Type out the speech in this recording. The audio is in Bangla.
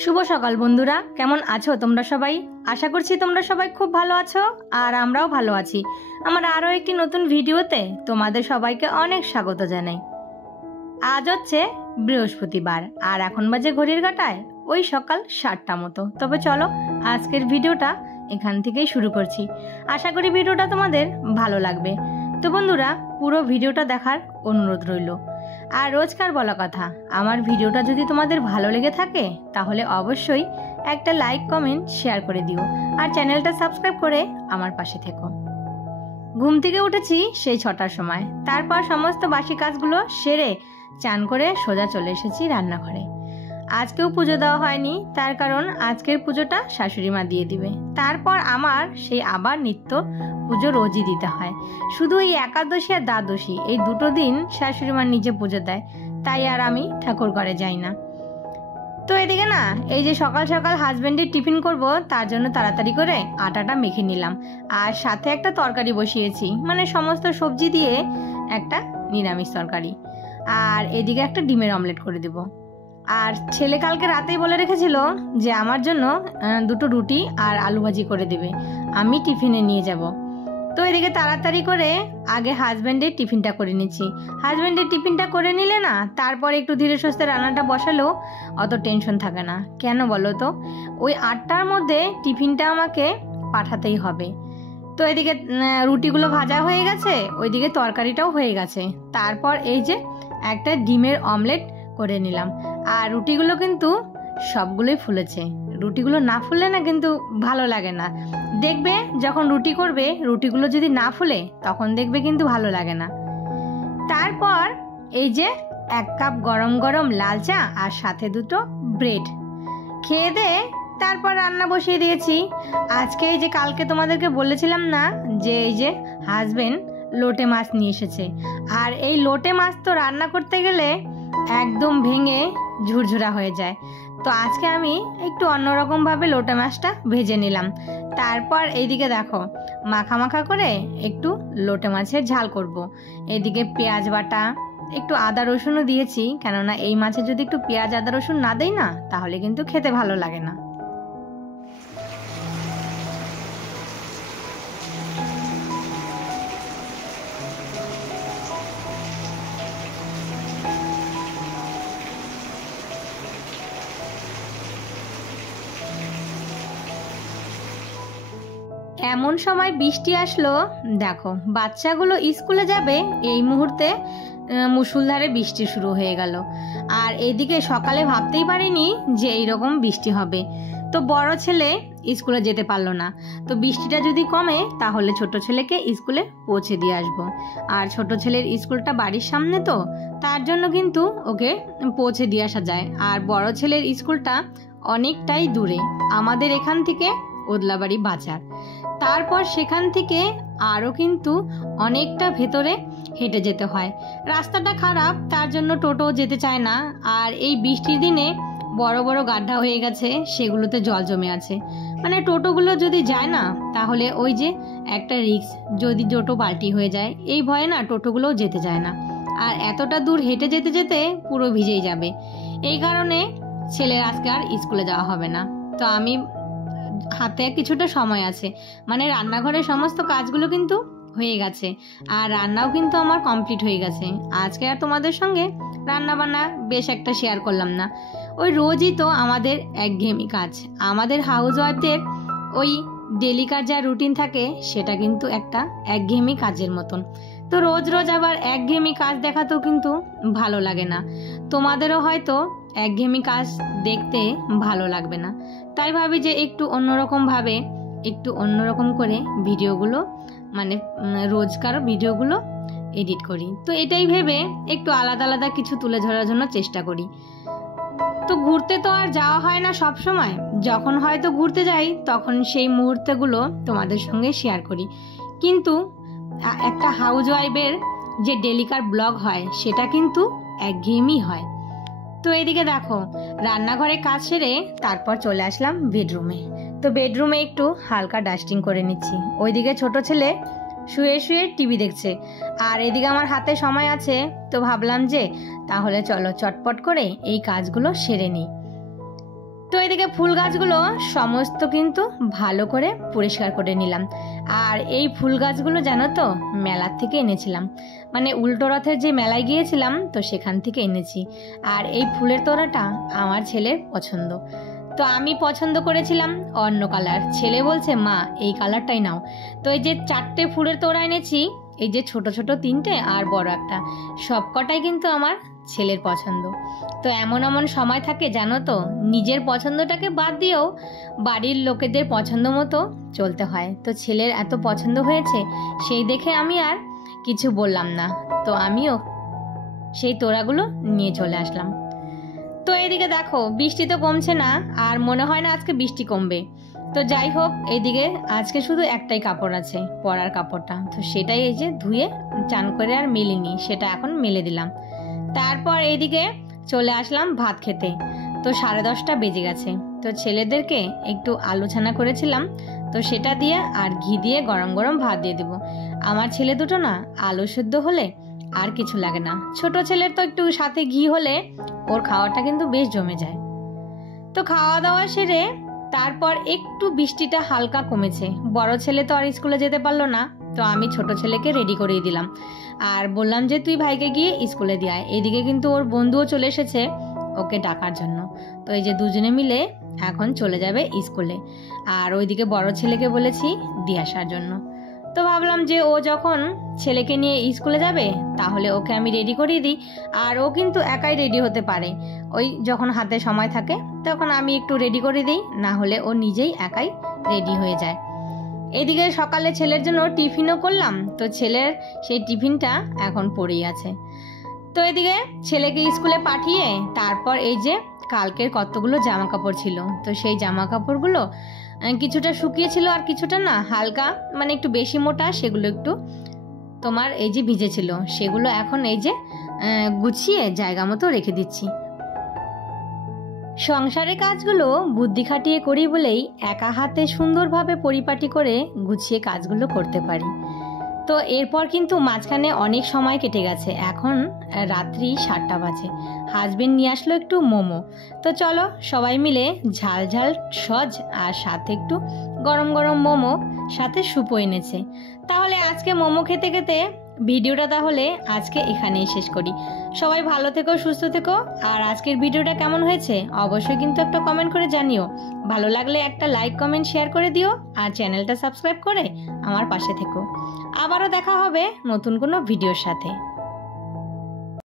শুভ সকাল বন্ধুরা, কেমন আছো তোমরা সবাই? আশা করছি তোমরা সবাই খুব ভালো আছো আর আমরাও ভালো আছি। আমার আরও একটি নতুন ভিডিওতে তোমাদের সবাইকে অনেক স্বাগত জানাই। আজ হচ্ছে বৃহস্পতিবার আর এখন বাজে ঘড়ির কাঁটায় ওই সকাল 7টা মতো। তবে চলো আজকের ভিডিওটা এখান থেকেই শুরু করছি। আশা করি ভিডিওটা তোমাদের ভালো লাগবে। তো বন্ধুরা, পুরো ভিডিওটা দেখার অনুরোধ রইল। আর রোজকার বলা কথা, আমার ভিডিওটা যদি তোমাদের ভালো লেগে থাকে তাহলে অবশ্যই একটা লাইক কমেন্ট শেয়ার করে দিও আর চ্যানেলটা সাবস্ক্রাইব করে আমার পাশে থেকো। ঘুম থেকে উঠেছি সেই 6টার সময়, তারপর সমস্ত বাসি কাজগুলো সেরে চান করে সোজা চলে এসেছি রান্নাঘরে। আজকেও পুজো দেওয়া হয়নি, তার কারণ আজকের পুজোটা শাশুড়ি মা দিয়ে দিবে। তারপর আমার সেই আবার নিত্য পুজো রোজই দিতে হয়। শুধু এই একাদশী আর দ্বাদশী এই দুটো দিন শাশুড়ি মা নিজে পুজো দেয়, তাই আর আমি ঠাকুর ঘরে যাই না। তো এদিকে না, এই যে সকাল সকাল হাজবেন্ডের টিফিন করব, তার জন্য তাড়াতাড়ি করে আটাটা মেখে নিলাম আর সাথে একটা তরকারি বসিয়েছি, মানে সমস্ত সবজি দিয়ে একটা নিরামিষ তরকারি। আর এদিকে একটা ডিমের অমলেট করে দেব। আর ছেলে কালকে রাতেই বলে রেখেছিল যে আমার জন্য দুটো রুটি আর আলু ভাজি করে দেবে, আমি টিফিনে নিয়ে যাব। তো এদিকে তাড়াতাড়ি করে আগে হাজব্যান্ডের টিফিনটা করে নিচ্ছি। হাজব্যান্ডের টিফিনটা করে নিলে না, তারপর একটু ধীরে সুস্থে রান্নাটা বসালেও অত টেনশন থাকে না। কেন বলো তো, ওই 8টার মধ্যে টিফিনটা আমাকে পাঠাতেই হবে। তো এদিকে রুটিগুলো ভাজা হয়ে গেছে, ওইদিকে তরকারিটাও হয়ে গেছে। তারপর এই যে একটা ডিমের অমলেট করে নিলাম। আর রুটিগুলো কিন্তু সবগুলোই ফুলেছে। রুটিগুলো না ফুললে না কিন্তু ভালো লাগে না। দেখবে যখন রুটি করবে, রুটিগুলো যদি না ফুলে তখন দেখবে কিন্তু ভালো লাগে না। তারপর এই যে 1 কাপ গরম গরম লাল চা আর সাথে দুটো ব্রেড খেয়ে দিয়ে তারপর রান্না বসিয়ে দিয়েছি। আজকে এই যে কালকে তোমাদেরকে বলেছিলাম না যে এই যে হাজবেন্ড লোটে মাছ নিয়ে এসেছে, আর এই লোটে মাছ তো রান্না করতে গেলে একদম ভেঙে ঝুরঝুরা হয়ে যায়। তো আজকে আমি একটু অন্যরকম ভাবে লোটে মাছটা ভেজে নিলাম। তারপর এইদিকে দেখো মাখা মাখা করে একটু লোটে মাছের ঝাল করব। এদিকে পেঁয়াজ বাটা, একটু আদা রসুনও দিয়েছি, কেননা এই মাছে যদি একটু পেঁয়াজ আদা রসুন না দেই না তাহলে কিন্তু খেতে ভালো লাগে না। এমন সময় বৃষ্টি আসলো, দেখো বাচ্চাগুলো স্কুলে যাবে এই মুহূর্তে মুষলধারে বৃষ্টি শুরু হয়ে গেল। আর এইদিকে সকালে ভাবতেই পারিনি যে এইরকম বৃষ্টি হবে। তো বড় ছেলে স্কুলে যেতে পারলো না। তো বৃষ্টিটা যদি কমে তাহলে ছোট ছেলেকে স্কুলে পৌঁছে দিয়ে আসবো। আর ছোট ছেলের স্কুলটা বাড়ির সামনে, তো তার জন্য কিন্তু ওকে পৌঁছে দিয়ে আসা যায়। আর বড় ছেলের স্কুলটা অনেকটাই দূরে, আমাদের এখান থেকে ওদলাবাড়ি বাজার। তারপর সেখান থেকে আরও কিন্তু অনেকটা ভেতরে হেঁটে যেতে হয়। রাস্তাটা খারাপ, তার জন্য টোটো যেতে চায় না। আর এই বৃষ্টির দিনে বড় বড় গাড্ডা হয়ে গেছে, সেগুলোতে জল জমে আছে। মানে টোটোগুলো যদি যায় না তাহলে ওই যে একটা রিস্ক, যদি টোটো পাল্টি হয়ে যায় এই ভয়ে না টোটোগুলোও যেতে যায় না। আর এতটা দূর হেঁটে যেতে যেতে পুরো ভিজেই যাবে। এই কারণে ছেলের আজকে আর স্কুলে যাওয়া হবে না। তো আমি হাতে কিছুটা সময় আছে, মানে রান্নাঘরের সমস্ত কাজগুলো কিন্তু হয়ে গেছে আর রান্নাও কিন্তু আমার কমপ্লিট হয়ে গেছে। আজকে আর তোমাদের সঙ্গে রান্না বান্না বেশ একটা শেয়ার করলাম না। ওই রোজই তো আমাদের একঘেয়েমি কাজ, আমাদের হাউস ওয়াইফদের ওই ডেলিকার যা রুটিন থাকে সেটা কিন্তু একটা একঘেয়েমি কাজের মতন। তো রোজ রোজ আবার একঘেয়েমি কাজ দেখাতেও কিন্তু ভালো লাগে না। তোমাদেরও হয়তো একঘেয়েমি কাজ দেখতে ভালো লাগবে না, তাই ভাবি যে একটু অন্যরকম ভাবে, একটু অন্যরকম করে ভিডিওগুলো, মানে রোজকার ভিডিওগুলো এডিট করি। তো এটাই ভেবে একটু আলাদা আলাদা কিছু তুলে ধরার জন্য চেষ্টা করি। তো ঘুরতে তো আর যাওয়া হয় না সব সময়, যখন হয়তো ঘুরতে যাই তখন সেই মুহূর্তগুলো তোমাদের সঙ্গে শেয়ার করি। কিন্তু একটা হাউস ওয়াইফের যে ডেলিকার ব্লগ হয় সেটা কিন্তু একঘেয়েমি হয়। তো এদিকে দেখো রান্নাঘরে কাজ সেরে তারপর চলে আসলাম বেডরুমে। তো বেডরুমে একটু হালকা ডাস্টিং করে নিচ্ছি। ওইদিকে ছোট ছেলে শুয়ে শুয়ে টিভি দেখছে, আর এদিকে আমার হাতে সময় আছে। তো ভাবলাম যে তাহলে চলো চটপট করে এই কাজগুলো সেরে নিই। তো এদিকে ফুল গাছগুলো সমস্ত কিন্তু ভালো করে পরিষ্কার করে নিলাম। আর এই ফুল গাছগুলো জানো তো মেলার থেকে এনেছিলাম, মানে উল্টো রথের যে মেলায় গিয়েছিলাম তো সেখান থেকে এনেছি। আর এই ফুলের তোড়াটা আমার ছেলের পছন্দ, তো আমি পছন্দ করেছিলাম অন্য কালার, ছেলে বলছে মা এই কালারটাই নাও। তো এই যে 4টে ফুলের তোড়া এনেছি, এই যে ছোট ছোট 3টে আর বড় একটা, সবকটাই কিন্তু আমার ছেলের পছন্দ। তো এমন এমন সময় থাকে জানো তো, নিজের পছন্দটাকে বাদ দিয়েও বাড়ির লোকেদের পছন্দ মতো চলতে হয়। তো ছেলের এত পছন্দ হয়েছে সেই দেখে আমি আর কিছু বললাম না, তো আমিও সেই তোড়াগুলো নিয়ে চলে আসলাম। তো এদিকে দেখো বৃষ্টি তো কমছে না, আর মনে হয় না আজকে বৃষ্টি কমবে। তো যাই হোক, এইদিকে আজকে শুধু একটাই কাপড় আছে, পরার কাপড়টা, তো সেটাই এই যে ধুয়ে চান করে আর মেলিনি, সেটা এখন মেলে দিলাম। তারপর এইদিকে চলে আসলাম ভাত খেতে। তো 10:30 বেজে গেছে। তো ছেলেদেরকে একটু আলু ছানা করেছিলাম, তো সেটা দিয়ে আর ঘি দিয়ে গরম গরম ভাত দিয়ে দেবো। আমার ছেলে দুটো না আলু সেদ্ধ হলে আর কিছু লাগে না, ছোট ছেলের তো একটু সাথে ঘি হলে ওর খাওয়াটা কিন্তু বেশ জমে যায়। তো খাওয়া দাওয়া সেরে তারপর একটু বৃষ্টিটা হালকা কমেছে। বড় ছেলে তো আর স্কুলে যেতে পারলো না, তো আমি ছোট ছেলেকে রেডি করিয়ে দিলাম আর বললাম যে তুই ভাইকে গিয়ে স্কুলে দিয়ে আয়। এদিকে কিন্তু ওর বন্ধুও চলে এসেছে ওকে ডাকার জন্য। তো এই যে দুজনে মিলে এখন চলে যাবে স্কুলে, আর ওইদিকে বড় ছেলেকে বলেছি দিয়ে আসার জন্য। তো ভাবলাম যে ও যখন ছেলেকে নিয়ে স্কুলে যাবে তাহলে ওকে আমি রেডি করিয়ে দিই, আর ও কিন্তু একাই রেডি হতে পারে, ওই যখন হাতে সময় থাকে তখন আমি একটু রেডি করে দিই, না হলে ও নিজেই একাই রেডি হয়ে যায়। এদিকে সকালে ছেলের জন্য টিফিনও করলাম, তো ছেলের সেই টিফিনটা এখন পড়েই আছে। তো এদিকে ছেলেকে স্কুলে পাঠিয়ে তারপর এই যে কালকের কতগুলো জামা কাপড় ছিল, তো সেই জামা কাপড়গুলো কিছুটা শুকিয়েছিল আর কিছুটা না হালকা, মানে একটু বেশি মোটা, সেগুলো একটু তোমার এই যে ভিজেছিল, সেগুলো এখন এই যে গুছিয়ে জায়গা মতো রেখে দিচ্ছি। সংসারের কাজগুলো বুদ্ধি খাটিয়ে করি বলেই একা হাতে সুন্দরভাবে পরিপাটি করে গুছিয়ে কাজগুলো করতে পারি। তো এরপর কিন্তু মাঝখানে অনেক সময় কেটে গেছে, এখন রাত্রি 7টা বাজে। হাজবেন্ড নিয়ে আসলো একটু মোমো, তো চলো সবাই মিলে ঝাল ঝাল সজ আর সাথে একটু গরম গরম মোমো, সাথে স্যুপও এনেছে। তাহলে আজকে মোমো খেতে খেতে ভিডিওটা তাহলে আজকে এখানেই শেষ করি। সবাই ভালো থেকো, সুস্থ থেকো, আর আজকের ভিডিওটা কেমন হয়েছে অবশ্যই কিন্তু একটা কমেন্ট করে জানিও। ভালো লাগলে একটা লাইক কমেন্ট শেয়ার করে দিও, আর চ্যানেলটা সাবস্ক্রাইব করে আমার পাশে থেকো। আবারও দেখা হবে নতুন কোনো ভিডিওর সাথে।